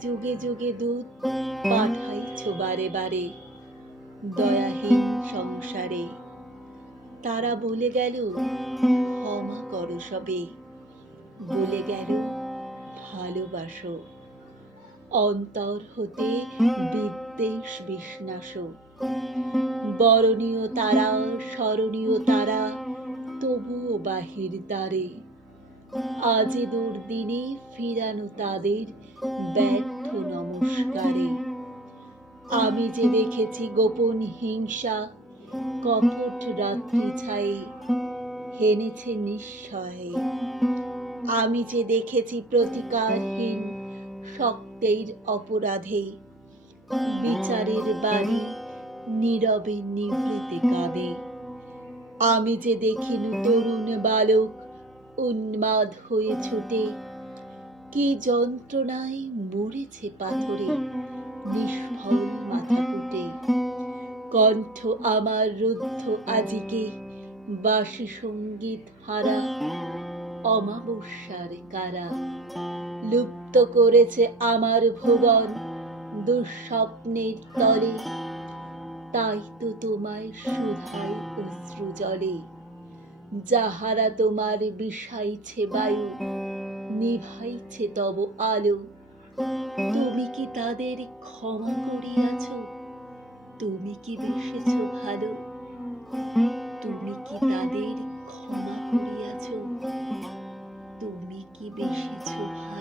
যুগে যুগে দুধ পাঠাইছ বারে বারে, দয়াহীন সংসারে। তারা বলে গেল, ক্ষমা করো সবে। বলে গেল, ভালোবাসো। অন্তর হতে বিদ্বেষ বিষ্ণাস। বরণীয় তারা, স্মরণীয় তারা, তবুও বাহির দ্বারে। আজে দুর্দিনে ফিরানো তাদের ব্যর্থ নমস্কারে। আমি যে দেখেছি গোপন হিংসা, কপট রাত্রি ছায়ে হেনেছে নিঃসয়ে। আমি যে দেখেছি প্রতিকারহীন শক্তের অপরাধে, বিচারের বাড়ি নীরবে নিভৃতে কাঁদে। আমি যে দেখিনু তরুণ বালক উন্মাদ হয়ে ছুটে। কি যন্ত্রণায় মরেছে পাথরে, নিষ্ফল মাথা ফুটে। কণ্ঠ আমার রুদ্ধ আজিকে বাসি সংগীত হারা, অমাবস্যার কারা। লুপ্ত করেছে আমার ভুবন, দুঃস্বপ্নের তরে তাই তো তোমায় সুধাই অশ্রু জলে। যাহারা তোমার বিষাইছে বায়ু, নিভাইছে তব আলো। তুমি কি তাদের ক্ষমা করিয়াছ? তুমি কি বেসেছ ভালো? তুমি কি তাদের ক্ষমা করিয়াছ? তুমি কি বেসেছ ভালো?